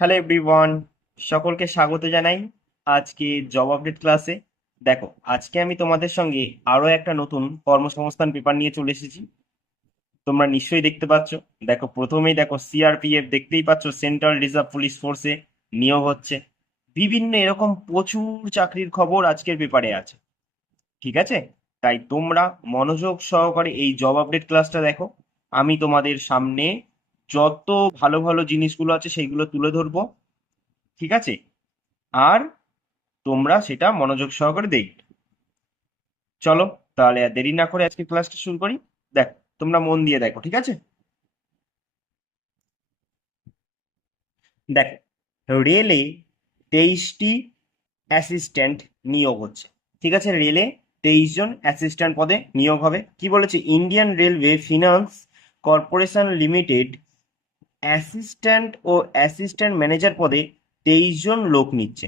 Hello everyone, সকলকে স্বাগত জানাই আজকে জব আপডেট ক্লাসে। দেখো, আজকে আমি তোমাদের সঙ্গে আরো একটা নতুন কর্মসংস্থান পেপার নিয়ে চলে এসেছি। তোমরা নিশ্চয়ই দেখতে পাচ্ছ। দেখো, প্রথমেই দেখো সিআরপিএফ, দেখতেই পাচ্ছ, সেন্ট্রাল রিজার্ভ পুলিশ ফোর্সে নিয়োগ হচ্ছে। বিভিন্ন এরকম প্রচুর চাকরির খবর আজকের পেপারে আছে। ঠিক আছে, তাই তোমরা মনোযোগ সহকারে এই জব আপডেট ক্লাসটা দেখো। আমি তোমাদের সামনে যত ভালো ভালো জিনিসগুলো আছে সেইগুলো তুলে ধরবো। ঠিক আছে, আর তোমরা সেটা মনোযোগ সহকারে দেখবে। চলো, তাহলে আর দেরি না করে আজকে ক্লাসটা শুরু করি। দেখো, তোমরা মন দিয়ে দেখো। ঠিক আছে, দেখো, রেলে 23টি অ্যাসিস্ট্যান্ট নিয়োগ হচ্ছে। ঠিক আছে, রেলে 23 জন অ্যাসিস্ট্যান্ট পদে নিয়োগ হবে। কি বলেছে, Indian Railway Finance Corporation Limited assistant ও অ্যাসিস্ট্যান্ট ম্যানেজার পদে 23 জন লোক নিচ্ছে।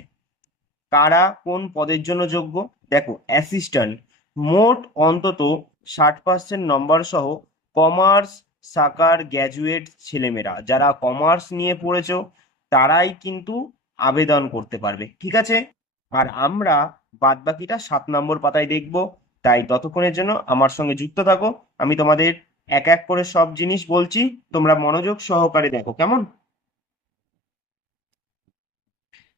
কারা কোন পদের জন্য যোগ্য? দেখো, অ্যাসিস্ট্যান্ট, মোট অন্তত 60% নম্বর সহ কমার্স শাখার গ্র্যাজুয়েট ছেলেমেয়েরা, যারা কমার্স নিয়ে পড়েছো তারাই কিন্তু আবেদন করতে পারবে। ঠিক আছে, আর আমরা বাদবাকিটা 7 নম্বর পাতায় দেখব। তাই ততক্ষণের জন্য আমার সঙ্গে যুক্ত থাকো। আমি তোমাদের এক এক করে সব জিনিস বলছি, তোমরা মনোযোগ সহকারে দেখো, কেমন?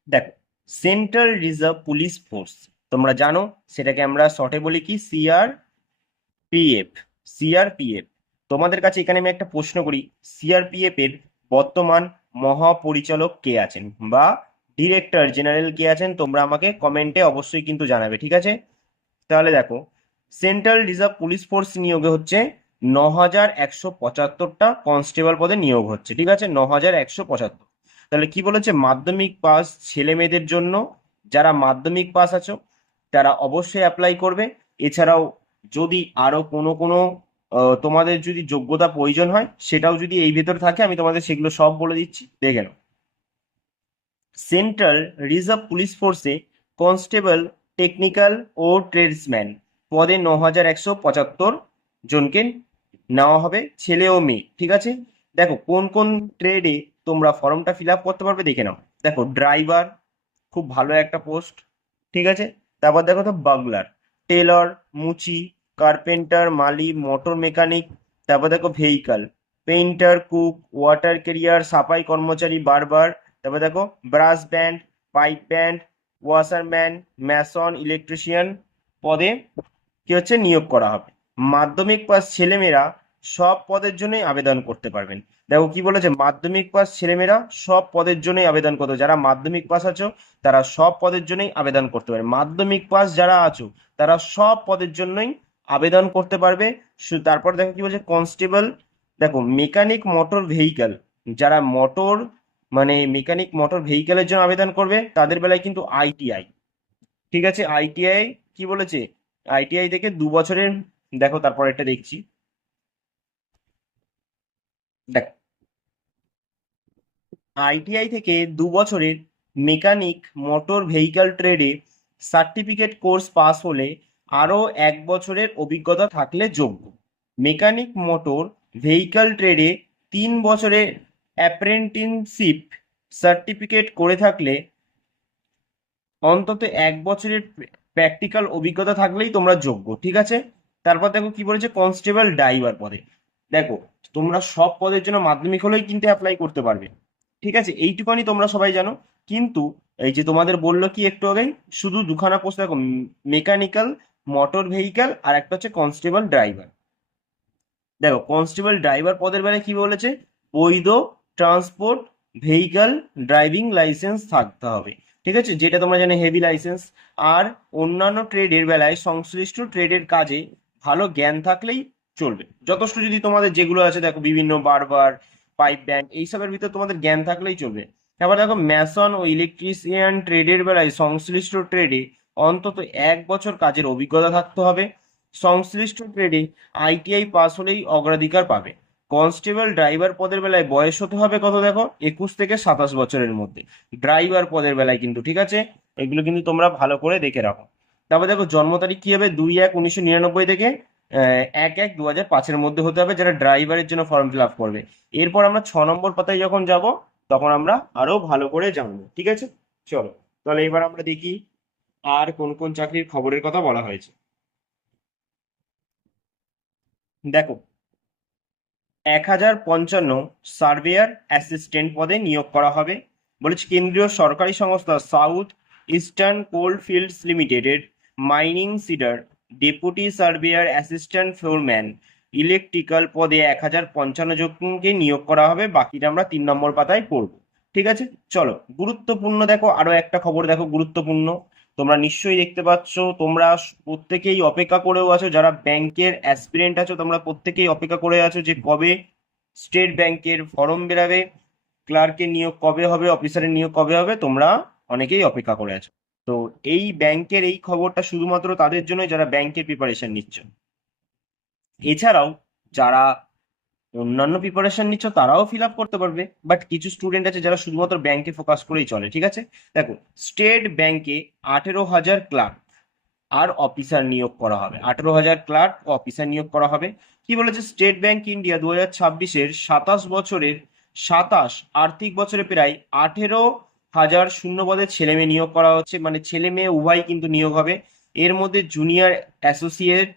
দেখো, সেন্ট্রাল রিজার্ভ পুলিশ ফোর্স, তোমরা জানো সেটাকে আমরা শর্টে বলি কি, সিআরপিএফ। সিআরপিএফ, তোমাদের কাছে এখানে আমি একটা প্রশ্ন করি, সিআরপিএফ এর বর্তমান মহাপরিচালক কে আছেন বা ডিরেক্টর জেনারেল কে আছেন? তোমরা আমাকে কমেন্টে অবশ্যই কিন্তু জানাবে। ঠিক আছে, তাহলে দেখো, সেন্ট্রাল রিজার্ভ পুলিশ ফোর্স নিয়োগে হচ্ছে 9175টা কনস্টেবল পদে নিয়োগ হচ্ছে। ঠিক আছে, 9175। তাহলে কি বলেছে, মাধ্যমিক পাস ছেলে মেয়েদের জন্য, যারা মাধ্যমিক পাস আছো তারা অবশ্যই অ্যাপ্লাই করবে। এছাড়াও যদি আরো কোনো কোনো তোমাদের যদি যোগ্যতা প্রয়োজন হয় সেটাও যদি এই ভেতর থাকে, আমি তোমাদের সেগুলো সব বলে দিচ্ছি, দেখে নাও। সেন্ট্রাল রিজার্ভ পুলিশ ফোর্সে কনস্টেবল, টেকনিক্যাল ও ট্রেডসম্যান পদে 9175 জনকে নেওয়া হবে, ছেলে ও মেয়ে। ঠিক আছে, দেখো কোন কোন ট্রেডে তোমরা ফর্মটা ফিল আপ করতে পারবে দেখে নাও। দেখো, ড্রাইভার, খুব ভালো একটা পোস্ট। ঠিক আছে, তারপর দেখো তো বাগলার, টেলর, মুচি, কার্পেন্টার, মালি, মোটর মেকানিক। তারপর দেখো vehicle, painter, cook, water career, সাফাই কর্মচারী, বারবার। তারপর দেখো brass band, pipe band, washerman, Mason, electrician পদে কি হচ্ছে নিয়োগ করা হবে। মাধ্যমিক পাস ছেলেমেয়েরা সব পদের জন্যই আবেদন করতে পারবেন। দেখো কি বলেছে, মাধ্যমিক পাস ছেলেমেয়েরা সব পদের জন্যই আবেদন করতে, যারা মাধ্যমিক পাস আছো তারা সব পদের জন্যই আবেদন করতে পারে। মাধ্যমিক পাস যারা আছো তারা সব পদের জন্যই আবেদন করতে পারবে। তারপর দেখো কি বলছে, কনস্টেবল, দেখো মেকানিক মোটর ভেহিক্যাল, যারা মোটর মানে মেকানিক মোটর ভেহিক্যালের জন্য আবেদন করবে তাদের বেলায় কিন্তু আইটিআই। ঠিক আছে, আইটিআই কি বলেছে, আইটিআই থেকে 2 বছরের, দেখো তারপর এটা দেখছি। দেখ, আইটিআই থেকে 2 বছরের মেকানিক মোটর ভেহিক্যাল ট্রেডে সার্টিফিকেট কোর্স পাস হলে আরও 1 বছরের অভিজ্ঞতা থাকলে যোগ্য। মেকানিক মোটর ভেহিক্যাল ট্রেডে 3 বছরের অ্যাপ্রেন্টিসশিপ সার্টিফিকেট করে থাকলে অন্তত 1 বছরের প্র্যাকটিক্যাল অভিজ্ঞতা থাকলেই তোমরা যোগ্য। ঠিক আছে, তারপর দেখো কি বলেছে, কনস্টেবল ড্রাইভার পদে। দেখো, তোমরা সব পদের জন্য মাধ্যমিক হলেই কিন্তু অ্যাপ্লাই করতে পারবে। ঠিক আছে, এইটুকানি তোমরা সবাই জানো। কিন্তু এই যে তোমাদের বললো কি একটু আগেই, শুধু দুখানা পোস্ট দেখো, মেকানিক্যাল মোটর ভেহিক্যাল আর একটা হচ্ছে কনস্টেবল ড্রাইভার। দেখো, কনস্টেবল ড্রাইভার পদের বেলায় কি বলেছে, বৈধ ট্রান্সপোর্ট ভেহিক্যাল ড্রাইভিং লাইসেন্স থাকতে হবে। ঠিক আছে, যেটা তোমরা জানো হেভি লাইসেন্স। আর অন্যান্য ট্রেডের বেলায় সংশ্লিষ্ট ট্রেডের কাজে ভালো জ্ঞান থাকলেই চলবে, যথেষ্ট। যদি তোমাদের যেগুলো আছে দেখো, বিভিন্ন বারবার, পাইপ ব্যাংক, এইসবের ভিতর তোমাদের জ্ঞান থাকলেই চলবে। তারপর দেখো, ম্যাসন ও ইলেকট্রিশিয়ান ট্রেডের বেলায় সংশ্লিষ্ট ট্রেডে অন্তত 1 বছর কাজের অভিজ্ঞতা থাকতে হবে। সংশ্লিষ্ট ট্রেডে আইটিআই পাস হলেই অগ্রাধিকার পাবে। কনস্টেবল ড্রাইভার পদের বেলায় বয়স হতে হবে কত, দেখো 21 থেকে 27 বছরের মধ্যে ড্রাইভার পদের বেলায় কিন্তু। ঠিক আছে, এগুলো কিন্তু তোমরা ভালো করে দেখে রাখো। তারপর দেখো, জন্ম তারিখ কি হবে, 2-1-1999 থেকে 1-1-2005-এর মধ্যে হতে হবে, যারা ড্রাইভারের জন্য ফর্ম ফিল আপ করবে। এরপর আমরা 6 নম্বর পাতায় যখন যাব, তখন আমরা আরো ভালো করে জানবো। ঠিক আছে, চলো তাহলে এবার আমরা দেখি আর কোন কোন চাকরির খবরের কথা বলা হয়েছে। দেখো, 1055 সার্ভেয়ার অ্যাসিস্ট্যান্ট পদে নিয়োগ করা হবে। বলেছে কেন্দ্রীয় সরকারি সংস্থা সাউথ ইস্টার্ন কোল ফিল্ডস লিমিটেডের mining sirdar deputy surveyor assistant foreman electrical পদে 1055 জনকে নিয়োগ করা হবে। বাকিটা আমরা 3 নম্বর পাতায় পড়বো। ঠিক আছে, চলো গুরুত্বপূর্ণ দেখো আরো একটা খবর দেখো গুরুত্বপূর্ণ। তোমরা নিশ্চয়ই দেখতে পাচ্ছ, তোমরা প্রত্যেকেই অপেক্ষা করেও আছো, যারা ব্যাংকের অ্যাসপিরেন্ট আছো তোমরা প্রত্যেকেই অপেক্ষা করে আছো যে কবে স্টেট ব্যাংকের ফর্ম বেরাবে, ক্লার্কের নিয়োগ কবে হবে, অফিসারের নিয়োগ কবে হবে, তোমরা অনেকেই অপেক্ষা করে আছো। তো এই ব্যাংকের এই খবরটা শুধুমাত্র তাদের জন্য যারা ব্যাংকের প্রিপারেশন নিচ্ছ। এছাড়াও যারা অন্যান্য প্রিপারেশন নিচ্ছ তারাও ফিল আপ করতে পারবে, বাট কিছু স্টুডেন্ট আছে যারা শুধুমাত্র ব্যাংকে ফোকাস করেই চলে। ঠিক আছে, দেখো স্টেট ব্যাংকে 18,000 ক্লার্ক আর অফিসার নিয়োগ করা হবে। 18,000 ক্লার্ক ও অফিসার নিয়োগ করা হবে। কি বলেছে, স্টেট ব্যাংক ইন্ডিয়া 2026-এর 27 আর্থিক বছরে প্রায় 18,000 শূন্য পদে ছেলে মেয়ে নিয়োগ করা হচ্ছে, মানে ছেলে মেয়ে উভয় কিন্তু নিয়োগ হবে। এর মধ্যে জুনিয়র অ্যাসোসিয়েট,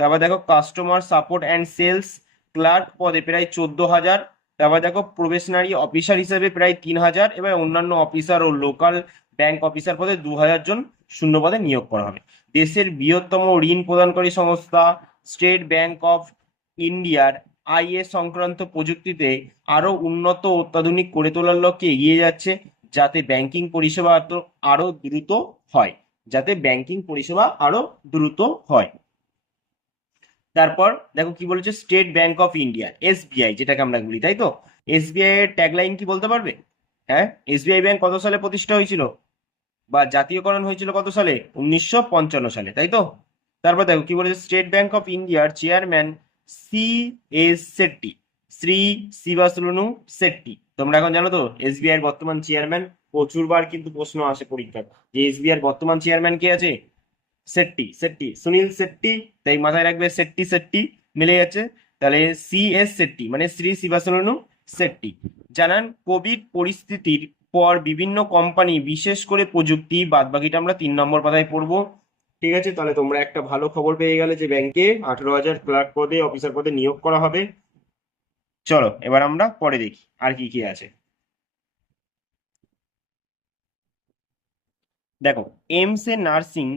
তারপর দেখো customer support and sales clerk পদে প্রায় 14,000, তারপর দেখো প্রবেশনারি অফিসার হিসেবে প্রায় 3,000, এবার অন্যান্য অফিসার ও লোকাল ব্যাংক অফিসার পদে 2,000 জন শূন্য পদে নিয়োগ করা হবে। দেশের বৃহত্তম ঋণ প্রদানকারী সংস্থা স্টেট ব্যাংক অফ ইন্ডিয়ার আইএ সংক্রান্ত প্রযুক্তিতে আরো উন্নত ও অত্যাধুনিক করে তোলার লক্ষ্যে এগিয়ে যাচ্ছে, যাতে ব্যাংকিং পরিষেবা আরো দ্রুত হয়, যাতে ব্যাংকিং পরিষেবা আরো দ্রুত হয়। তারপর দেখো কি বলেছে, State Bank of India SBI যেটাকে আমরা বলি, তাই তো? এসবিআই এর ট্যাগলাইন কি বলতে পারবে? হ্যাঁ, এসবিআই ব্যাংক কত সালে প্রতিষ্ঠা হয়েছিল বা জাতীয়করণ হয়েছিল কত সালে? 1955 সালে, তাই তো? তারপর দেখো কি বলেছে, স্টেট ব্যাংক অফ ইন্ডিয়ার chairman C S Shetty, Shri শিবাসলনু শেট্টি। তোমরা এখন জানো তো এসবিআই এর বর্তমান চেয়ারম্যান? প্রচুরবার কিন্তু প্রশ্ন আসে পরীক্ষায় যে এসবিআই এর বর্তমান চেয়ারম্যান কে আছে? শেট্টি, শেট্টি, সুনীল শেট্টি। তাই মাথায় রাখবে শেট্টি শেট্টি মিলে যাচ্ছে। তাহলে সি এস শেট্টি মানে শ্রী শিবাসনু শেট্টি জানান কোভিড পরিস্থিতির পর বিভিন্ন কোম্পানি বিশেষ করে প্রযুক্তি, বাদ বাকিটা আমরা 3 নম্বর পাতায় পড়বো। ঠিক আছে, তাহলে তোমরা একটা ভালো খবর পেয়ে গেলে যে ব্যাংকে 18,000 ক্লার্ক পদে অফিসার পদে নিয়োগ করা হবে। চলো এবার আমরা পরে দেখি আর কি কি আছে। দেখো, এইমস এ নার্সিং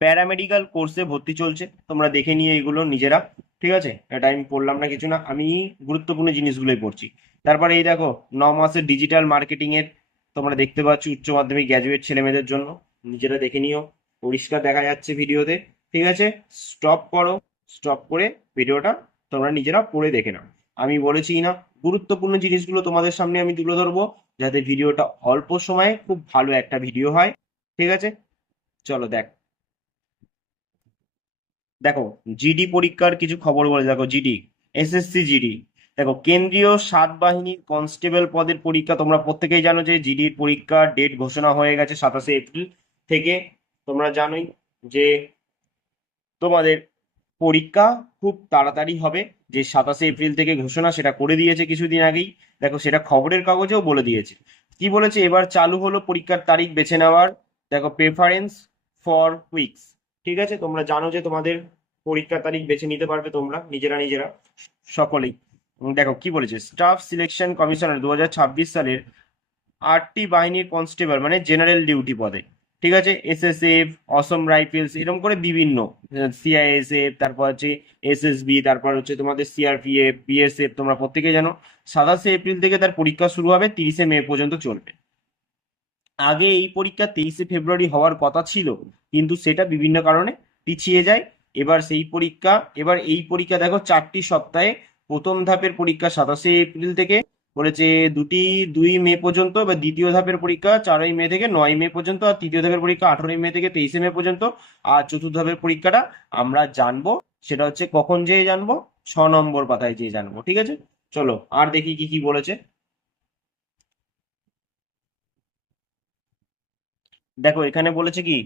প্যারামেডিক্যাল কোর্সে ভর্তি চলছে, তোমরা দেখে নিয়ে এগুলো নিজেরা। ঠিক আছে, এটা আমি পড়লাম না কিছু না, আমি গুরুত্বপূর্ণ জিনিসগুলোই পড়ছি। তারপরে এই দেখো 9 মাসের ডিজিটাল মার্কেটিং এর, তোমরা দেখতে পাচ্ছ উচ্চ মাধ্যমিক গ্র্যাজুয়েট ছেলে মেয়েদের জন্য, নিজেরা দেখে নিও, পরিষ্কার দেখা যাচ্ছে ভিডিওতে। ঠিক আছে, স্টপ করো, স্টপ করে ভিডিওটা তোমরা নিজেরা পড়ে দেখে নাও। আমি বলেছি না, গুরুত্বপূর্ণ জিনিসগুলো তোমাদের সামনে আমি তুলে ধরবো, যাতে ভিডিওটা অল্প সময়ে খুব ভালো একটা ভিডিও হয়। ঠিক আছে, চলো দেখো জিডি পরীক্ষার কিছু খবর বলে। দেখো জিডি, এসএসসি জিডি, দেখো কেন্দ্রীয় সাত বাহিনীর কনস্টেবল পদের পরীক্ষা, তোমরা প্রত্যেকেই জানো যে জিডির পরীক্ষার ডেট ঘোষণা হয়ে গেছে 27 এপ্রিল থেকে। তোমরা জানোই যে তোমাদের পরীক্ষা খুব তাড়াতাড়ি হবে, যে 27 এপ্রিল থেকে ঘোষণা সেটা করে দিয়েছে কিছুদিন আগেই। দেখো সেটা খবরের কাগজেও বলে দিয়েছে। কি বলেছে, এবার চালু হলো পরীক্ষার তারিখ বেছে নেওয়ার। দেখো প্রেফারেন্স ফর কুইক্স। ঠিক আছে, তোমরা জানো যে তোমাদের পরীক্ষার তারিখ বেছে নিতে পারবে তোমরা নিজেরা নিজেরা সকলেই। দেখো কি বলেছে, স্টাফ সিলেকশন কমিশনার 2026 সালের 8টি বাহিনীর কনস্টেবল মানে জেনারেল ডিউটি পদে। ঠিক আছে, এসএসএফ, অসম রাইফেলস, এরকম করে বিভিন্ন, সিআইএসএফ, তারপর হচ্ছে এসএসবি, তারপর হচ্ছে তোমাদের সিআরপিএফ, বিএসএফ, তোমরা প্রত্যেকে জানো 27 এপ্রিল থেকে তার পরীক্ষা শুরু হবে, 30 মে পর্যন্ত চলবে। আগে এই পরীক্ষা 23 ফেব্রুয়ারি হওয়ার কথা ছিল, কিন্তু সেটা বিভিন্ন কারণে পিছিয়ে যায়। এবার এই পরীক্ষা দেখো 4টি সপ্তাহে। প্রথম ধাপের পরীক্ষা 27 এপ্রিল থেকে বলেছে 2 মে পর্যন্ত, বা দ্বিতীয় ধাপের পরীক্ষা 4ই মে থেকে 9ই মে পর্যন্ত, আর তৃতীয় ধাপের পরীক্ষা 18ই মে থেকে 23 মে পর্যন্ত। আর চতুর্থ ধাপের পরীক্ষাটা আমরা জানবো, সেটা হচ্ছে কখন যেয়ে জানবো, 6 নম্বর পাতায় যেয়ে জানবো। ঠিক আছে, চলো আর দেখি কি কি বলেছে। দেখো এখানে বলেছে কি,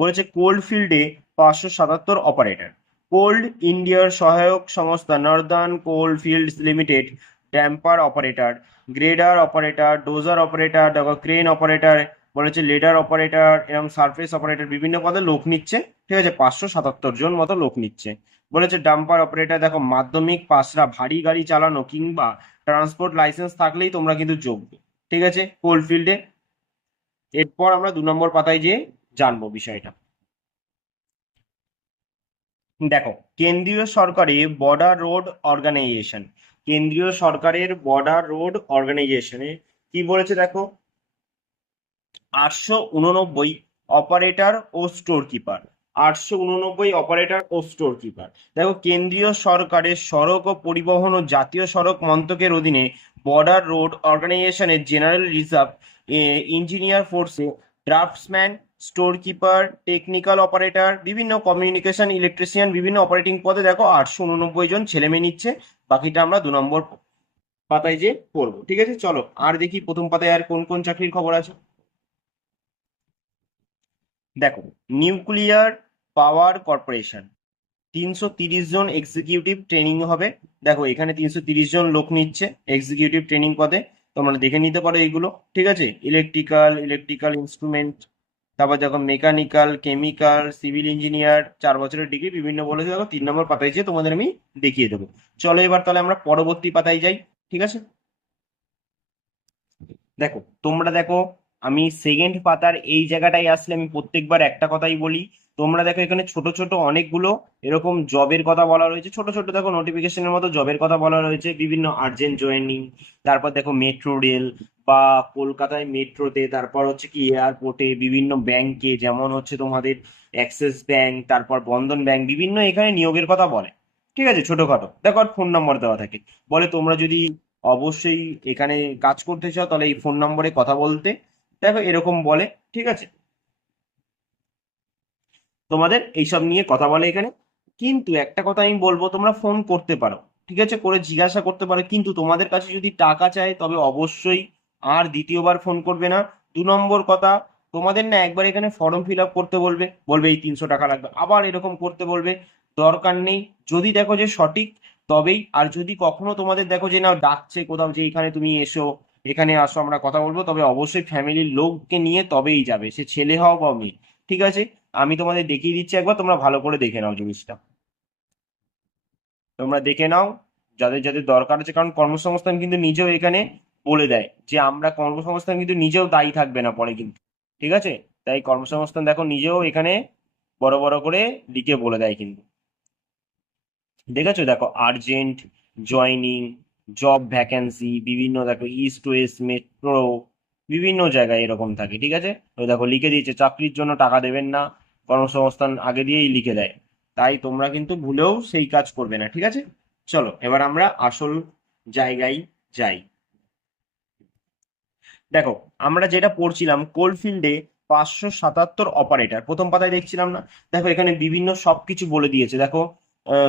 বলেছে কোল্ড ফিল্ডে 577 অপারেটর। কোল্ড ইন্ডিয়ার সহায়ক সংস্থা Northern Coalfields Limited dumper operator, grader operator, dozer operator, দেখো ক্রেন অপারেটর, বলেছে লেডার অপারেটর, এরকম সারফেস অপারেটর, বিভিন্ন পদে লোক নিচ্ছে। ঠিক আছে, 577 জন মতো লোক নিচ্ছে। বলেছে ডাম্পার অপারেটর, দেখো মাধ্যমিক পাসরা ভারী গাড়ি চালানো কিংবা ট্রান্সপোর্ট লাইসেন্স থাকলেই তোমরা কিন্তু যোগ্য। ঠিক আছে, কোলফিল্ডে। এরপর আমরা 2 নম্বর পাতায় যেয়ে জানবো বিষয়টা। দেখো, কেন্দ্রীয় সরকারের বর্ডার রোড অর্গানাইজেশন, কেন্দ্রীয় সরকারের বর্ডার রোড অর্গানাইজেশনে কি বলেছে দেখো, 889 অপারেটর ও স্টোর কিপার, 889 অপারেটর ও স্টোর কিপার। দেখো, কেন্দ্রীয় সরকারের সড়ক ও পরিবহন ও জাতীয় সড়ক মন্ত্রকের অধীনে বর্ডার রোড অর্গানাইজেশনের জেনারেল রিজার্ভ ইঞ্জিনিয়ার ফোর্সে draftsman, storekeeper, technical operator, বিভিন্ন কমিউনিকেশন ইলেকট্রিশিয়ান, বিভিন্ন অপারেটিং পদে দেখো 889 জন ছেলে মেয়ে নিচ্ছে। বাকিটা আমরা 2 নম্বর পাতায় যে পড়বো। ঠিক আছে, চলো আর দেখি প্রথম পাতায় আর কোন কোন চাকরির খবর আছে। দেখো, নিউক্লিয়ার পাওয়ার কর্পোরেশন, 330 জন এক্সিকিউটিভ ট্রেনিং হবে। দেখো, এখানে 330 জন লোক নিচ্ছে এক্সিকিউটিভ ট্রেনিং পদে। তোমরা দেখে নিতে পারো এইগুলো। ঠিক আছে, ইলেকট্রিক্যাল ইনস্ট্রুমেন্ট, তারপর দেখো মেকানিক্যাল, কেমিক্যাল, সিভিল ইঞ্জিনিয়ার, 4 বছরের ডিগ্রি, বিভিন্ন বলেছে। দেখো, 3 নম্বর পাতায় যেয়ে তোমাদের আমি দেখিয়ে দেবো। চলো এবার তাহলে আমরা পরবর্তী পাতায় যাই। ঠিক আছে, দেখো তোমরা দেখো, আমি সেকেন্ড পাতার এই জায়গাটায় আসলে আমি প্রত্যেকবার একটা কথাই বলি। তোমরা দেখো, এখানে ছোট ছোট অনেকগুলো এরকম জবের কথা বলা রয়েছে, ছোট ছোট দেখো নোটিফিকেশনের মতো জবের কথা বলা রয়েছে, বিভিন্ন আর্জেন্ট জয়েনিং। তারপর দেখো মেট্রো রেল বা কলকাতায় মেট্রোতে, তারপর হচ্ছে কি এয়ারপোর্টে, বিভিন্ন ব্যাংকে, যেমন হচ্ছে তোমাদের অ্যাক্সিস ব্যাংক, তারপর বন্ধন ব্যাংক, বিভিন্ন এখানে নিয়োগের কথা বলে। ঠিক আছে, ছোটখাটো দেখো, আর ফোন নম্বর দেওয়া থাকে। বলে তোমরা যদি অবশ্যই এখানে কাজ করতে চাও তাহলে এই ফোন নম্বরে কথা বলতে। দেখো, এরকম বলে। ঠিক আছে, তোমাদের এইসব নিয়ে কথা বলে এখানে। কিন্তু একটা কথা আমি বলবো, তোমরা ফোন করতে পারো, ঠিক আছে, করে জিজ্ঞাসা করতে পারো, কিন্তু তোমাদের কাছে যদি টাকা চায় তবে অবশ্যই আর দ্বিতীয়বার ফোন করবে না। 2 নম্বর কথা, তোমাদের না একবার এখানে ফর্ম ফিল আপ করতে বলবে, বলবে এই 300 টাকা লাগবে, আবার এরকম করতে বলবে। দরকার নেই। যদি দেখো যে সঠিক, তবেই। আর যদি কখনো তোমাদের দেখো যে না ডাকছে কোথাও, যে এখানে তুমি এসো, এখানে আসো, আমরা কথা বলবো, তবে অবশ্যই ফ্যামিলির লোককে নিয়ে তবেই যাবে, সে ছেলে হও বা মেয়ে। ঠিক আছে, আমি তোমাদের দেখিয়ে দিচ্ছি একবার, তোমরা ভালো করে দেখে নাও জিনিসটা। তোমরা দেখে নাও যাদের যাদের দরকার আছে, কারণ কর্মসংস্থান কিন্তু নিজেও এখানে বলে দেয় যে আমরা কর্মসংস্থান কিন্তু নিজেও দায়ী থাকবে না পরে কিন্তু। ঠিক আছে, তাই কর্মসংস্থান দেখো নিজেও এখানে বড় বড় করে লিখে বলে দেয় কিন্তু। দেখেছো, দেখো আর্জেন্ট জয়নিং, জব ভ্যাকেন্সি, বিভিন্ন দেখো ইস্ট ওয়েস্ট মেট্রো, বিভিন্ন জায়গায় এরকম থাকে। ঠিক আছে, ওই দেখো লিখে দিয়েছে চাকরির জন্য টাকা দেবেন না, কর্মসংস্থান আগে দিয়েই লিখে দেয়। তাই তোমরা কিন্তু ভুলেও সেই কাজ করবে না। ঠিক আছে, চলো এবার আমরা আসল জায়গায় যাই। দেখো, আমরা যেটা পড়ছিলাম কোলফিল্ডে 577 অপারেটর, প্রথম পাতায় দেখছিলাম না। দেখো, এখানে বিভিন্ন সবকিছু বলে দিয়েছে। দেখো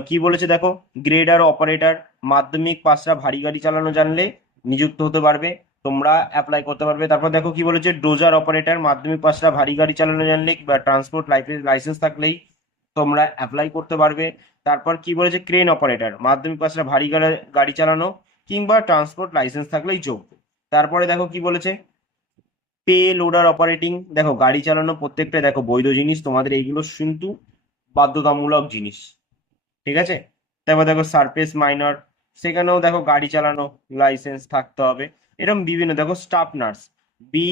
কি বলেছে দেখো, গ্রেডার অপারেটর, মাধ্যমিক পাসরা ভারী গাড়ি চালানো জানলে নিযুক্ত হতে পারবে, তোমরা অ্যাপ্লাই করতে পারবে। তারপর দেখো কি বলেছে, ডোজার অপারেটর, মাধ্যমিক পাসরা ভারী গাড়ি চালানো জানলে বা ট্রান্সপোর্ট লাইসেন্স থাকলেই তোমরা অ্যাপ্লাই করতে পারবে। তারপর কি বলেছে, ক্রেন অপারেটর, মাধ্যমিক পাসরা ভারী গাড়ি চালানো কিংবা ট্রান্সপোর্ট লাইসেন্স থাকলেই যোগ্য। তারপরে দেখো কি বলেছে, পে লোডার অপারেটিং, দেখো গাড়ি চালানো প্রত্যেকটা দেখো বৈধ জিনিস, তোমাদের এইগুলো কিন্তু বাধ্যতামূলক জিনিস। ঠিক আছে, তারপর দেখো সারফেস মাইনর, সেখানেও দেখো গাড়ি চালানো লাইসেন্স থাকতে হবে। এরকম বিভিন্ন দেখো staff nurse, B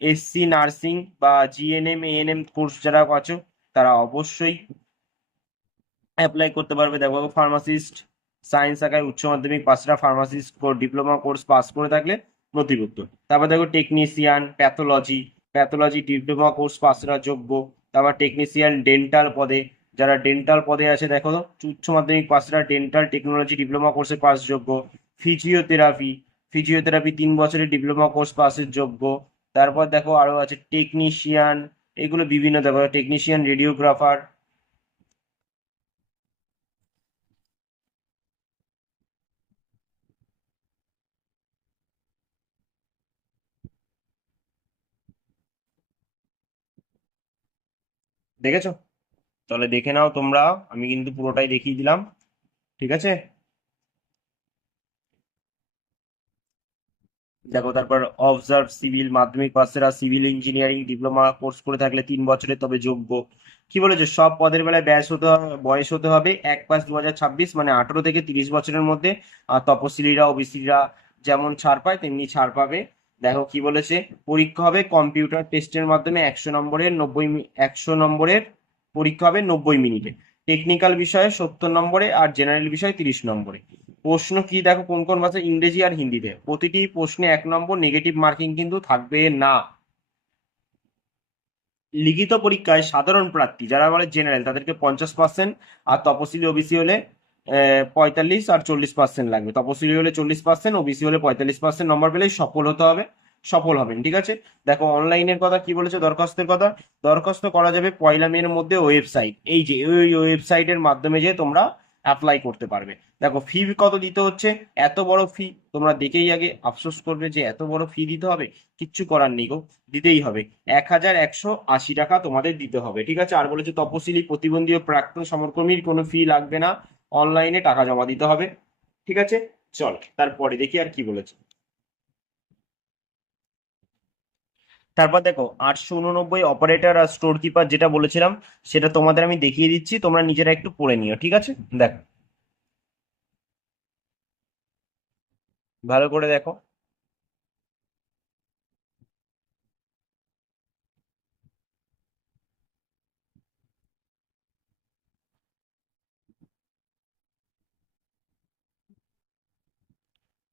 SC nursing বা জিএনএম এএনএম কোর্স যারা আছো তারা অবশ্যই অ্যাপ্লাই করতে পারবে। দেখো ফার্মাসিস্ট, সায়েন্স শাখায় উচ্চ মাধ্যমিক পাসরা ফার্মাসিস্ট ডিপ্লোমা কোর্স পাস করে থাকলে নথিভুক্ত। তারপর দেখো টেকনিশিয়ান, প্যাথোলজি ডিপ্লোমা কোর্স পাসরা যোগ্য। তারপর টেকনিশিয়ান ডেন্টাল পদে, যারা ডেন্টাল পদে আছে দেখো উচ্চ মাধ্যমিক পাসরা ডেন্টাল টেকনোলজি ডিপ্লোমা কোর্সে পাস যোগ্য। ফিজিওথেরাপি 3 বছরের ডিপ্লোমা কোর্স পাসের যোগ্য। তারপর দেখো আরো আছে টেকনিশিয়ান, এগুলো বিভিন্ন দেখো টেকনিশিয়ান রেডিওগ্রাফার। দেখেছো, তাহলে দেখে নাও তোমরা, আমি কিন্তু পুরোটাই দেখিয়ে দিলাম। ঠিক আছে। দেখো তারপর অবজার্ভ সিভিল, মাধ্যমিক পাশেরা সিভিল ইঞ্জিনিয়ারিং ডিপ্লোমা কোর্স করে থাকলে 3 বছরের তবে যোগ্য। কি বলেছে, সব পদের বেলায় বয়স হতে হবে 1/5/2026, মানে 18 থেকে 30 বছরের মধ্যে। আর তপশিলীরা ওবিসিরা যেমন ছাড় পায় তেমনি ছাড় পাবে। দেখো কি বলেছে, পরীক্ষা হবে কম্পিউটার টেস্টের মাধ্যমে 100 নম্বরের পরীক্ষা হবে 90 মিনিটে। টেকনিক্যাল বিষয়ে 70 নম্বরে আর জেনারেল বিষয়ে 30 নম্বরে। প্রশ্ন কি দেখো, কোন কোন ভাষা, ইংরেজি আর হিন্দিতে। প্রতিটি প্রশ্নে 1 নম্বর, নেগেটিভ মার্কিং কিন্তু থাকবে না। লিখিত পরীক্ষায় সাধারণ প্রার্থী যারা বলে জেনারেল তাদেরকে 50%, আর তপশিলি ওবিসি হলে 45 আর 40% লাগবে। তপশিলি হলে 40%, ওবিসি হলে 45% নম্বর পেলেই সফল হতে হবে, সফল হবেন, ঠিক আছে। দেখো অনলাইনের কথা কি বলেছে, দরখাস্তের কথা। দরখাস্ত করা যাবে 1লা মের মধ্যে। ওয়েবসাইট, এই যে ওই ওয়েবসাইটের মাধ্যমে যে তোমরা অ্যাপ্লাই করতে পারবে। দেখো ফি কত দিতে হচ্ছে, এত বড় ফি তোমরা দেখেই আগে আফসোস করবে যে এত বড় ফি দিতে হবে। কিচ্ছু করার নেই গো, দিতেই হবে। 1,180 টাকা তোমাদের দিতে হবে, ঠিক আছে। আর বলেছে তপশিলি, প্রতিবন্ধী ও প্রাক্তন সমরকর্মীর কোনো ফি লাগবে না, অনলাইনে টাকা জমা দিতে হবে, ঠিক আছে। চল তারপরে দেখি আর কি বলেছে। তারপর দেখো 889 অপারেটর আর স্টোর কিপার যেটা বলেছিলাম, সেটা তোমাদের আমি দেখিয়ে দিচ্ছি, তোমরা নিজেরা একটু পড়ে নিও, ঠিক আছে। দেখো ভালো করে দেখো।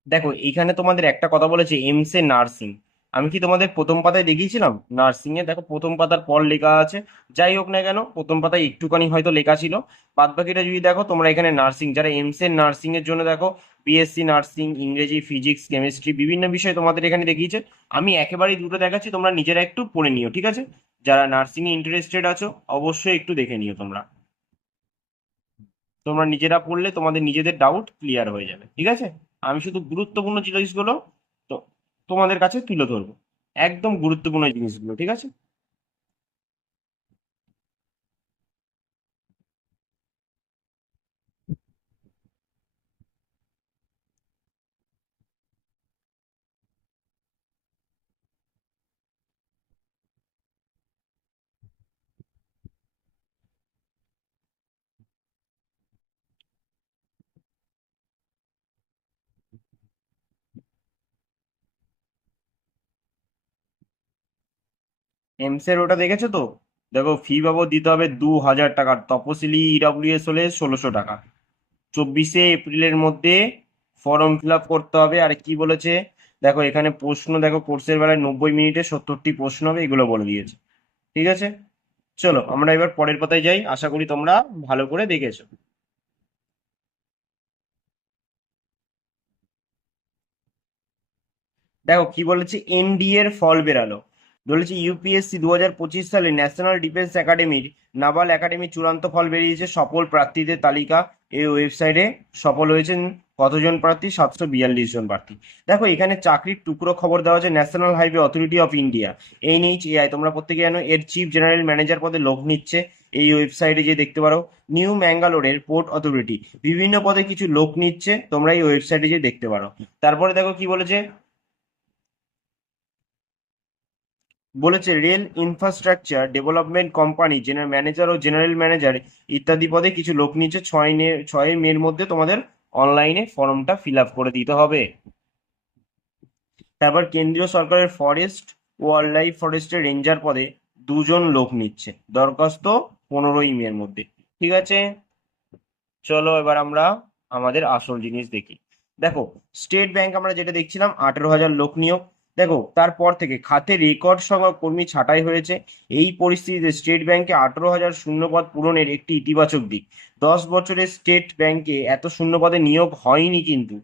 দেখো এইখানে তোমাদের একটা কথা বলেছে, এমস এ নার্সিং। আমি কি তোমাদের প্রথম পাতায় দেখিয়েছিলাম নার্সিং এ? দেখো প্রথম পাতার পর লেখা আছে। যাই হোক না কেন, প্রথম পাতায় একটুখানি হয়তো লেখা ছিল। বাদ বাকিটা যদি দেখো তোমরা, এখানে নার্সিং যারা এমস এর নার্সিং এর জন্য দেখো, বিএসসি নার্সিং, ইংরেজি, ফিজিক্স, কেমিস্ট্রি, বিভিন্ন বিষয় তোমাদের এখানে দেখিয়েছে। আমি একেবারেই দুটো দেখাচ্ছি, তোমরা নিজেরা একটু পড়ে নিও, ঠিক আছে। যারা নার্সিং এ ইন্টারেস্টেড আছো অবশ্যই একটু দেখে নিও তোমরা। তোমরা নিজেরা পড়লে তোমাদের নিজেদের ডাউট ক্লিয়ার হয়ে যাবে, ঠিক আছে। আমি শুধু গুরুত্বপূর্ণ জিনিসগুলো তো তোমাদের কাছে তুলে ধরবো, একদম গুরুত্বপূর্ণ জিনিসগুলো, ঠিক আছে। এমস এর ওটা দেখেছো তো? দেখো ফি বাবদ দিতে হবে 2,000 টাকা, তপশিলি ইডাব্লিউএস হলে 1600 টাকা। 24শে এপ্রিলের মধ্যে ফর্ম ফিল আপ করতে হবে। আর কি বলেছে দেখো, এখানে প্রশ্ন দেখো, কোর্সের বেলায় 90 মিনিটে 70টি প্রশ্ন হবে, এগুলো বলে দিয়েছে, ঠিক আছে। চলো আমরা এবার পরের পাতায় যাই, আশা করি তোমরা ভালো করে দেখেছো। দেখো কি বলেছে, এনডিএ এর ফল বেরালো। বলেছে ইউপিএসসি 2025 সালে ন্যাশনাল ডিফেন্স একাডেমির নাভাল একাডেমি চূড়ান্ত ফল বেরিয়েছে। সফল প্রার্থীদের তালিকা এই ওয়েবসাইটে। সফল হয়েছেন কতজন প্রার্থী? 742 জন প্রার্থী। দেখো এখানে চাকরির টুকরো খবর দেওয়া আছে, national highway authority of India, NHAI, তোমরা প্রত্যেকে জানো, এর চিফ জেনারেল ম্যানেজার পদে লোক নিচ্ছে। এই ওয়েবসাইটে যে দেখতে পারো। নিউ ম্যাঙ্গালোরের পোর্ট অথরিটি, বিভিন্ন পদে কিছু লোক নিচ্ছে, তোমরা এই ওয়েবসাইটে যে দেখতে পারো। তারপরে দেখো কি বলেছে, বলেছে Rail Infrastructure Development Company general manager ও জেনারেল ম্যানেজার ইত্যাদি পদে কিছু লোক নিচ্ছে। 6 মের মধ্যে তোমাদের অনলাইনে ফর্মটা ফিল আপ করে দিতে হবে। তারপর কেন্দ্রীয় সরকারের ফরেস্ট, ওয়াইল্ড লাইফ ফরেস্টের রেঞ্জার পদে 2 জন লোক নিচ্ছে, দরখাস্ত 15ই মের মধ্যে, ঠিক আছে। চলো এবার আমরা আমাদের আসল জিনিস দেখি। দেখো স্টেট ব্যাংক আমরা যেটা দেখছিলাম, 18,000 লোক নিয়োগ। দেখো তারপর থেকে খাতে রেকর্ড সংখ্যক কর্মী ছাঁটাই হয়েছে। এই পরিস্থিতিতে স্টেট ব্যাংকে 18,000 শূন্যপদ পূরণের একটি ইতিবাচক দিক। 10 বছরে স্টেট ব্যাংকে এত শূন্যপদে নিয়োগ হয়নি কিন্তু।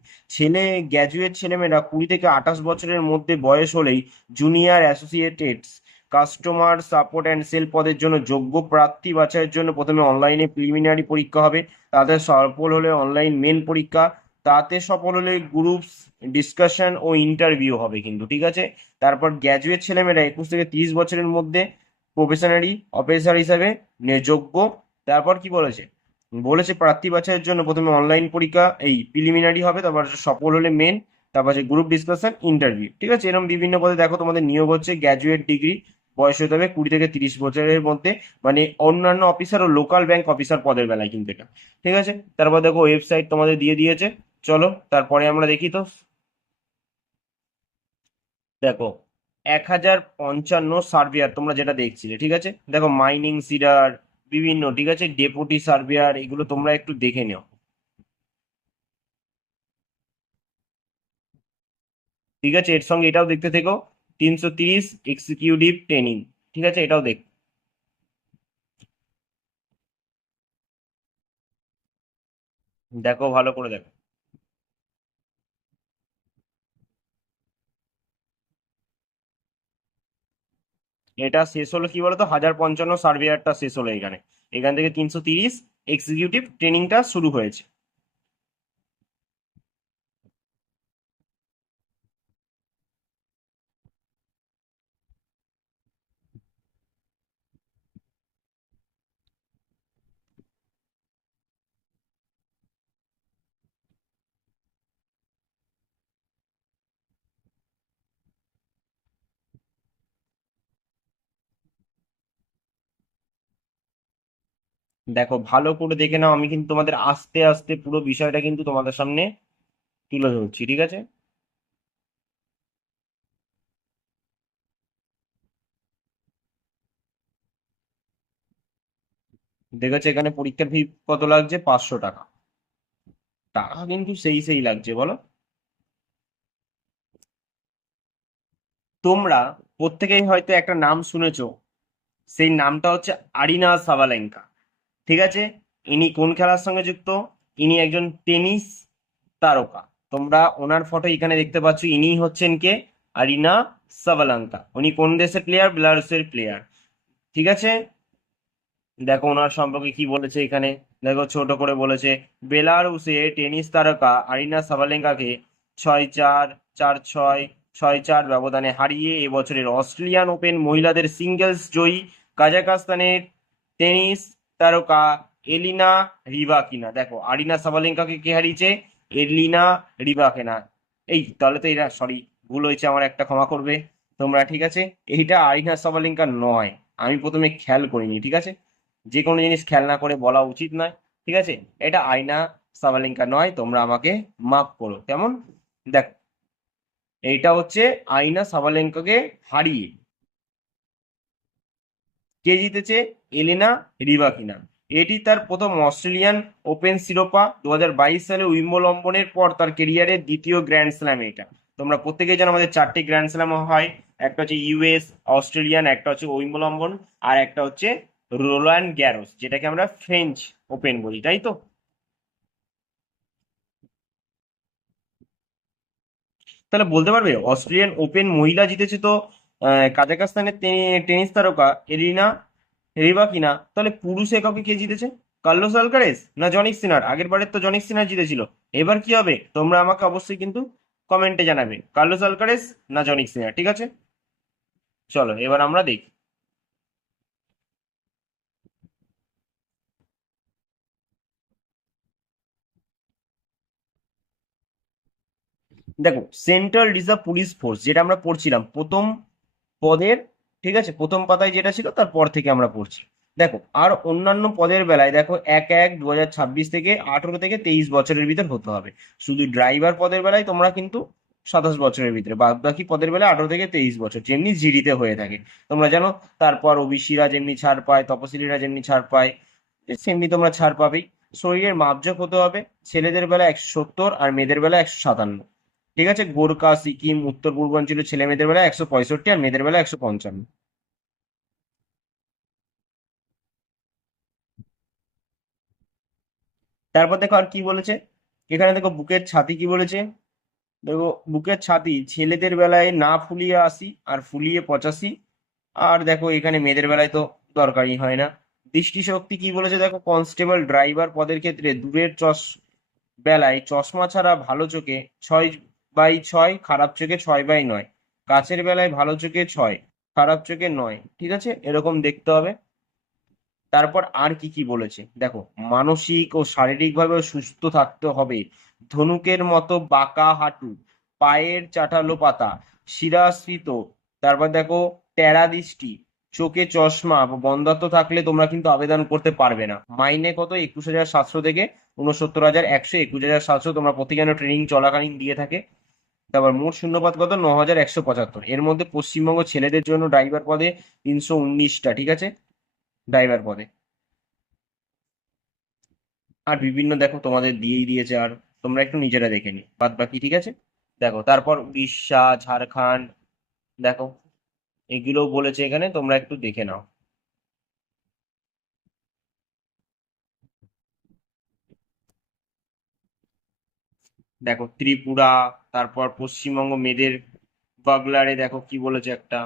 গ্র্যাজুয়েট ছেলেমেয়েরা 20 থেকে 28 বছরের মধ্যে বয়স হলেই junior associates customer support and sale পদের জন্য যোগ্য প্রার্থী বাছাইয়ের জন্য প্রথমে অনলাইনে প্রিলিমিনারি পরীক্ষা হবে। তাতে সফল হলে অনলাইন মেন পরীক্ষা। তাতে সফল হলে গ্রুপস ডিসকাশন ও ইন্টারভিউ হবে কিন্তু, ঠিক আছে। তারপর গ্র্যাজুয়েট ছেলেমেয়েরা 21 থেকে 30 বছরের মধ্যে প্রফেশনারি অফিসার হিসাবে যোগ্য। তারপর কি বলেছে, বলেছে প্রার্থী বাছাইয়ের জন্য প্রথমে অনলাইন পরীক্ষা, এই প্রিলিমিনারি হবে, তারপর সফল হলে মেন, তারপর আছে গ্রুপ ডিসকাশন, ইন্টারভিউ। ঠিক আছে, এরকম বিভিন্ন পদে দেখো তোমাদের নিয়োগ হচ্ছে। গ্র্যাজুয়েট ডিগ্রি, বয়স হতে হবে 20 থেকে 30 বছরের মধ্যে, মানে অন্যান্য অফিসার ও লোকাল ব্যাংক অফিসার পদের বেলায় কিন্তু এটা। ঠিক আছে, তারপর দেখো ওয়েবসাইট তোমাদের দিয়ে দিয়েছে। চলো তারপরে আমরা দেখি তো। দেখো 1055 সার্ভেয়ার তোমরা যেটা দেখছিলে, ঠিক আছে, দেখো মাইনিং সিডার বিভিন্ন, ঠিক আছে, ডেপুটি সার্ভেয়ার, এগুলো তোমরা একটু দেখে নিও। ঠিক আছে, এর সঙ্গে এটাও দেখতে থেকো, 330 এক্সিকিউটিভ ট্রেনিং। ঠিক আছে, এটাও দেখ, দেখো ভালো করে দেখো। এটা শেষ হলো কি বলতো, 1055 সার্ভেয়ারটা শেষ হলো এখানে। এখান থেকে 330 এক্সিকিউটিভ ট্রেনিংটা শুরু হয়েছে। দেখো ভালো করে দেখে নাও, আমি কিন্তু তোমাদের আস্তে আস্তে পুরো বিষয়টা কিন্তু তোমাদের সামনে তুলে ধরছি। ঠিক আছে, দেখেছো এখানে পরীক্ষার ফি কত লাগছে, 500 টাকা। টাকা কিন্তু সেই সেই লাগছে বলো। তোমরা প্রত্যেকেই হয়তো একটা নাম শুনেছো, সেই নামটা হচ্ছে আরিনা সাবালেঙ্কা। ঠিক আছে, ইনি কোন খেলার সঙ্গে যুক্ত? ইনি একজন টেনিস তারকা। তোমরা ওনার ফটো এখানে দেখতে পাচ্ছ, ইনি হচ্ছেন কে? আরিনা সাবালেঙ্কা। উনি কোন দেশের প্লেয়ার? বেলারুসের প্লেয়ার। ঠিক আছে, দেখো ওনার সম্পর্কে কি বলেছে এখানে। দেখো ছোট করে বলেছে, বেলারুশে টেনিস তারকা আরিনা সাবালেঙ্কাকে 6-4, 4-6, 6-4 ব্যবধানে হারিয়ে এবছরের অস্ট্রেলিয়ান ওপেন মহিলাদের সিঙ্গেলস জয়ী কাজাকস্তানের টেনিস তারকা এলিনা রিবাকিনা। দেখো আরিনা সাবালেঙ্কাকে কে হারিয়েছে? এলিনা রিবাকিনা। এই তাহলে তো এটা সরি, ভুল হয়েছে আমার, একটা ক্ষমা করবে তোমরা। ঠিক আছে, এইটা আরিনা সাবালেঙ্কা নয়, আমি প্রথমে খেয়াল করিনি। ঠিক আছে, যে কোনো জিনিস খেয়াল না করে বলা উচিত নয়। ঠিক আছে, এটা আইনা সাবালেঙ্কা নয়, তোমরা আমাকে মাফ করো কেমন। দেখ, এইটা হচ্ছে আইনা সাবালেঙ্কাকে হারিয়ে কে জিতেছে? Elena Rybakina. এটি তার প্রথম অস্ট্রেলিয়ান ওপেন শিরোপা। 2022 সালে উইম্বলম্বনের পর তার কেরিয়ারের দ্বিতীয় গ্র্যান্ড স্ল্যাম এটা। তোমরা প্রত্যেকেই জানো আমাদের 4টি গ্র্যান্ড স্ল্যাম হয়, একটা হচ্ছে ইউএস, অস্ট্রেলিয়ান, একটা হচ্ছে উইম্বলম্বন, আর একটা হচ্ছে রোল্যান্ড গ্যারোস, যেটাকে আমরা ফ্রেঞ্চ ওপেন বলি, তাই তো? তাহলে বলতে পারবে অস্ট্রেলিয়ান ওপেন মহিলা জিতেছে তো কাজাকস্তানের টেনিস তারকা এরিনা রিবাকিনা। তাহলে পুরুষ এককে কে জিতেছে? কার্লোস আলকারেজ না জনিক সিনার? আগের বারের তো জনিক সিনার জিতেছিল। এবার কি হবে তোমরা আমাকে অবশ্যই কিন্তু কমেন্টে জানাবে, কার্লোস আলকারেজ না জনিক সিনার। ঠিক আছে, চলো এবার আমরা দেখি। দেখো সেন্ট্রাল রিজার্ভ পুলিশ ফোর্স যেটা আমরা পড়ছিলাম প্রথম পদের, ঠিক আছে, প্রথম পাতায় যেটা ছিল তারপর থেকে আমরা পড়ছি। দেখো আর অন্যান্য পদের বেলায় দেখো 1-1-2026 থেকে 18 থেকে 23 বছরের ভিতর হতে হবে। শুধু ড্রাইভার পদের বেলায় তোমরা কিন্তু 27 বছরের ভিতরে, বাদ বাকি পদের বেলায় 18 থেকে 23 বছর, যেমনি জিডিতে হয়ে থাকে তোমরা জানো। তারপর ওবিসিরা যেমনি ছাড় পায়, তপশিলীরা যেমনি ছাড় পায়, সেমনি তোমরা ছাড় পাবেই। শরীরের মাপজোক হতে হবে, ছেলেদের বেলা 170 আর মেয়েদের বেলা 157। ঠিক আছে, গোর্খা, সিকিম, উত্তর পূর্বাঞ্চলের ছেলে মেয়েদের বেলা 165 আর মেয়েদের বেলা 155। তারপর দেখো আর কি বলেছে এখানে, দেখো বুকের ছাতি কি বলেছে। দেখো বুকের ছাতি ছেলেদের বেলায় না ফুলিয়ে 80 আর ফুলিয়ে 85। আর দেখো এখানে মেয়েদের বেলায় তো দরকারই হয় না। দৃষ্টিশক্তি কি বলেছে দেখো, কনস্টেবল ড্রাইভার পদের ক্ষেত্রে দূরের বেলায় চশমা ছাড়া ভালো চোখে 6/6, খারাপ চোখে 6/9, কাছের বেলায় ভালো চোখে 6, খারাপ চোখে 9। ঠিক আছে, এরকম দেখতে হবে। তারপর আর কি কি বলেছে দেখো, মানসিক ও শারীরিকভাবে সুস্থ থাকতে হবে, ধনুকের মতো বাঁকা হাঁটু, পায়ের চাটালো পাতা, শিরাস্ফীত, তারপর দেখো টেরা দৃষ্টি, চোখে চশমা বা বন্ধ্যাত্ব থাকলে তোমরা কিন্তু আবেদন করতে পারবে না। মাইনে কত? 21,700 থেকে 69,100, 21,700 তোমরা প্রতিজ্ঞান ট্রেনিং চলাকালীন দিয়ে থাকে। তারপর মোট শূন্যপদ কত? 9,175। এর মধ্যে পশ্চিমবঙ্গ ছেলেদের জন্য ড্রাইভার পদে 319টা, ঠিক আছে, ড্রাইভার পদে। আর বিভিন্ন দেখো তোমাদের দিয়েই দিয়েছে, আর তোমরা একটু নিজেরা দেখে নি বাদ বাকি, ঠিক আছে। দেখো তারপর উড়িষ্যা, ঝাড়খণ্ড, দেখো এগুলোও বলেছে এখানে, তোমরা একটু দেখে নাও। দেখো ত্রিপুরা, তারপর পশ্চিমবঙ্গ মেয়েদের বাগলারে দেখো কি বলেছে একটা।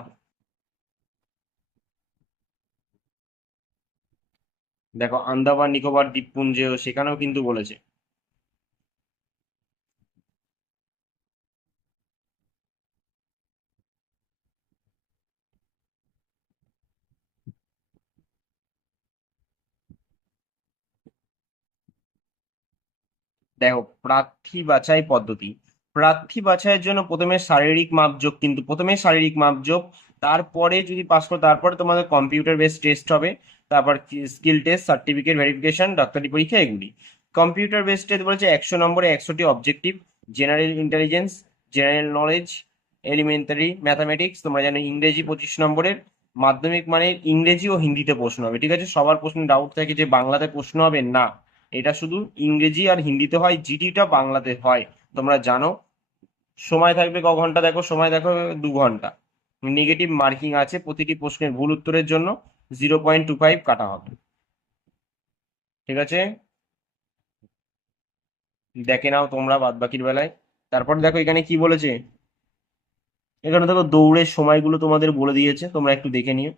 দেখো আন্দামান নিকোবর দ্বীপপুঞ্জ, সেখানেও কিন্তু বলেছে। দেখো প্রার্থী বাছাই পদ্ধতি, প্রার্থী বাছাইয়ের জন্য প্রথমে শারীরিক মাপজোক, কিন্তু প্রথমে শারীরিক মাপজোক, তারপরে যদি পাস করো তারপরে তোমাদের কম্পিউটার বেসড টেস্ট হবে, তারপর স্কিল টেস্ট, সার্টিফিকেট ভেরিফিকেশন, ডাক্তারি পরীক্ষা, এগুলি। কম্পিউটার বেসড টেস্ট বলেছে 100 নম্বরে 100টি objective, general intelligence, general knowledge, elementary mathematics, তোমরা জানো ইংরেজি 25 নম্বরের। মাধ্যমিক মানে ইংরেজি ও হিন্দিতে প্রশ্ন হবে, ঠিক আছে। সবার প্রশ্ন ডাউট থাকে যে বাংলাতে প্রশ্ন হবে, না, এটা শুধু ইংরেজি আর হিন্দিতে হয়, জিডিটা বাংলাতে হয়, তোমরা জানো। সময় থাকবে ক ঘন্টা? দেখো সময় দেখো 2 ঘন্টা। নেগেটিভ মার্কিং আছে, প্রতিটি প্রশ্নের ভুল উত্তরের জন্য 0.25 কাটা হবে, ঠিক আছে। দেখে নাও তোমরা বাদ বাকির বেলায়। তারপর দেখো এখানে কি বলেছে, এখানে দেখো দৌড়ের সময়গুলো তোমাদের বলে দিয়েছে, তোমরা একটু দেখে নিও।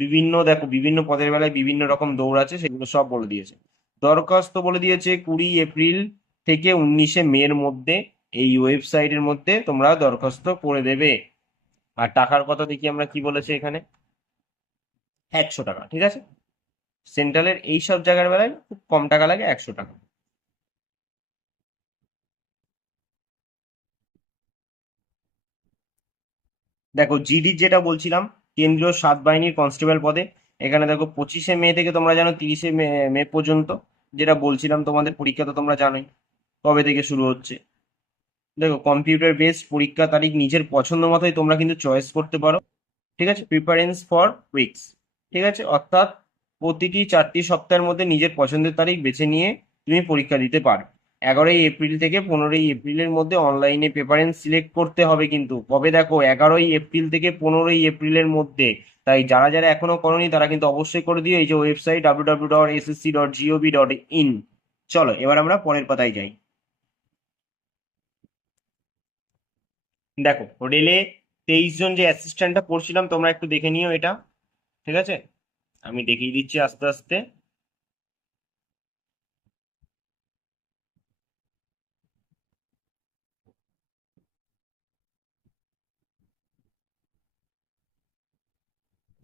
বিভিন্ন দেখো বিভিন্ন পদের বেলায় বিভিন্ন রকম দৌড় আছে, সেগুলো সব বলে দিয়েছে। দরখাস্ত বলে দিয়েছে 20 এপ্রিল থেকে 19 মের মধ্যে এই ওয়েবসাইটের মধ্যে তোমরা দরখাস্ত করে দেবে। আর টাকার কথা দেখি আমরা কি বলেছে এখানে, 100 টাকা, ঠিক আছে। সেন্ট্রালের এই সব জায়গার বেলায় খুব কম টাকা লাগে, 100 টাকা। দেখো জিডি যেটা বলছিলাম, কেন্দ্রীয় সাত বাহিনীর কনস্টেবল পদে, এখানে দেখো 25 মে থেকে তোমরা জানো 30 মে মে পর্যন্ত, যেটা বলছিলাম তোমাদের পরীক্ষা তো তোমরা জানোই কবে থেকে শুরু হচ্ছে। দেখো কম্পিউটার বেসড পরীক্ষা তারিখ নিজের পছন্দ মতোই তোমরা কিন্তু চয়েস করতে পারো, ঠিক আছে। প্রিফারেন্স ফর উইকস, ঠিক আছে, অর্থাৎ প্রতিটি 4টি সপ্তাহের মধ্যে নিজের পছন্দের তারিখ বেছে নিয়ে তুমি পরীক্ষা দিতে পারো। 11ই এপ্রিল থেকে 15ই এপ্রিলের মধ্যে অনলাইনে প্রেফারেন্স সিলেক্ট করতে হবে, কিন্তু কবে? দেখো 11ই এপ্রিল থেকে 15ই এপ্রিলের মধ্যে। তাই যারা যারা এখনো করোনি তারা কিন্তু অবশ্যই করে দিও, এই যে ওয়েবসাইট www.ssc.gov.in। চলো এবার আমরা পরের পাতায় যাই। দেখো রেলে 23 জন যে অ্যাসিস্ট্যান্টটা পড়ছিলাম, তোমরা একটু দেখে নিও এটা, ঠিক আছে। আমি দেখিয়ে দিচ্ছি আস্তে আস্তে।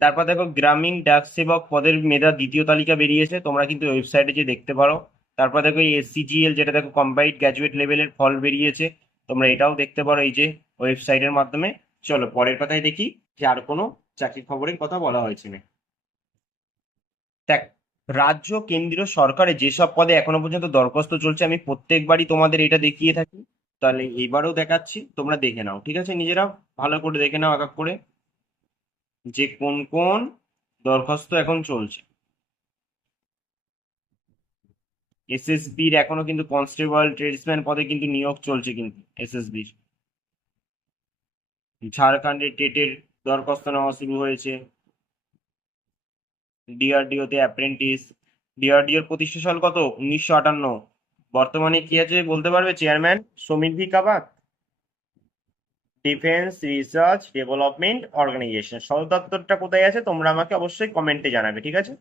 তারপর দেখো গ্রামীণ ডাক সেবক পদের মেধা দ্বিতীয় তালিকা বেরিয়েছে, তোমরা কিন্তু ওয়েবসাইটে যে দেখতে পারো। তারপর দেখো এই এসসিজিএল, যেটা দেখো কম্বাইন্ড গ্র্যাজুয়েট লেভেলের ফল বেরিয়েছে, তোমরা এটাও দেখতে পারো এই যে ওয়েবসাইটের মাধ্যমে। চলো পরের পাতায় দেখি যে আর কোনো চাকরির খবরের কথা বলা হয়েছে না। দেখ, রাজ্য কেন্দ্রীয় সরকারে যেসব পদে এখনো পর্যন্ত দরখাস্ত চলছে, আমি প্রত্যেকবারই তোমাদের এটা দেখিয়ে থাকি, তাহলে এবারেও দেখাচ্ছি, তোমরা দেখে নাও, ঠিক আছে, নিজেরা ভালো করে দেখে নাও এক এক করে যে কোন কোন দরখাস্ত এখন চলছে। এসএসবির এখনো কিন্তু কনস্টেবল ট্রেডসম্যান পদে কিন্তু নিয়োগ চলছে, কিন্তু এসএসবির। ঝাড়খণ্ডের টেটের দরখাস্ত নেওয়া শুরু হয়েছে। ডিআরডিও তে অ্যাপ্রেন্টিস, ডিআরডিওর প্রতিষ্ঠা সাল কত? 1958। বর্তমানে কি আছে বলতে পারবে chairman? Samir V Kamat. Defence Research Development Organisation, সদর দপ্তরটা কোথায় আছে তোমরা আমাকে অবশ্যই কমেন্টে জানাবে, ঠিক আছে।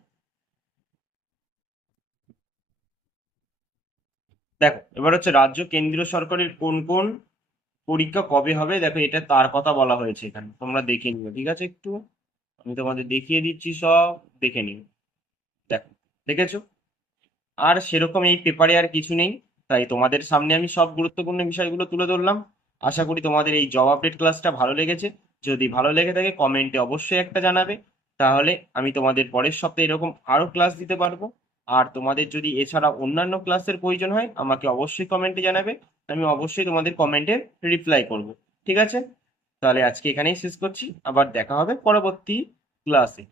দেখো এবার হচ্ছে রাজ্য কেন্দ্রীয় সরকারের কোন কোন পরীক্ষা কবে হবে, দেখো এটা তার কথা বলা হয়েছে এখানে, তোমরা দেখে নিও, ঠিক আছে। একটু আমি তোমাদের দেখিয়ে দিচ্ছি, সব দেখে নিও। দেখো দেখেছো, আর সেরকম এই পেপারে আর কিছু নেই, তাই তোমাদের সামনে আমি সব গুরুত্বপূর্ণ বিষয়গুলো তুলে ধরলাম। আশা করি তোমাদের এই জব আপডেট ক্লাসটা ভালো লেগেছে। যদি ভালো লেগে থাকে কমেন্টে অবশ্যই একটা জানাবে, তাহলে আমি তোমাদের পরের সপ্তাহে এরকম আরো ক্লাস দিতে পারবো। আর তোমাদের যদি এছাড়া অন্যান্য ক্লাসের প্রয়োজন হয় আমাকে অবশ্যই কমেন্টে জানাবে, আমি অবশ্যই তোমাদের কমেন্টে রিপ্লাই করব। ঠিক আছে, তাহলে আজকে এখানেই শেষ করছি, আবার দেখা হবে পরবর্তী ক্লাসে।